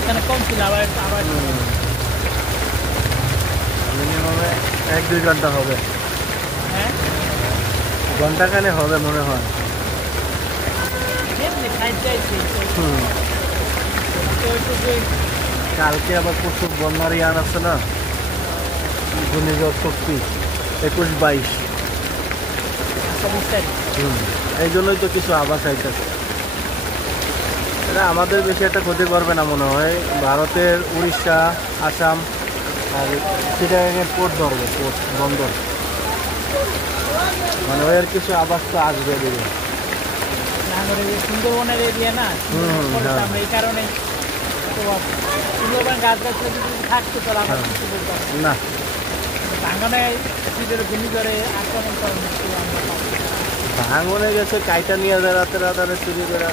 মাঝখানে কম ছিল আবার আবার মিনিমামে 1-2 ঘন্টা হবে, হ্যাঁ ঘন্টাখানে হবে মনে হয়। এমনি খাইতে চাইছি হুম, তো ওইটুকুই কালকে আবার প্রচুর বন্যার ইয়ান আছে না, ঘূর্ণিঝড় শক্তি 21-22। আচ্ছা বুঝতে এই জন্যই তো কিছু আভাস আইতেছে। এটা আমাদের বেশি একটা ক্ষতি করবে না মনে হয়, ভারতের উড়িষ্যা, আসাম আর চিটাগাংয়ের পোর্ট ধরবে, পোর্ট বন্দর, মানে ওই আর কিছু আভাস তো আসবে দিকে। আমাদের এই সুন্দরবনের এরিয়া না আমরা এই কারণে সুন্দরবন গাছগাছলা যদি থাকতো তাহলে আমরা কিছু বলতাম না, ভাঙনে শীতের ঘূর্ণিঝড়ে আক্রমণ করেন ভাঙনে গেছে কাইটা নিয়ে যায় রাতে রাতারে চুরি করে।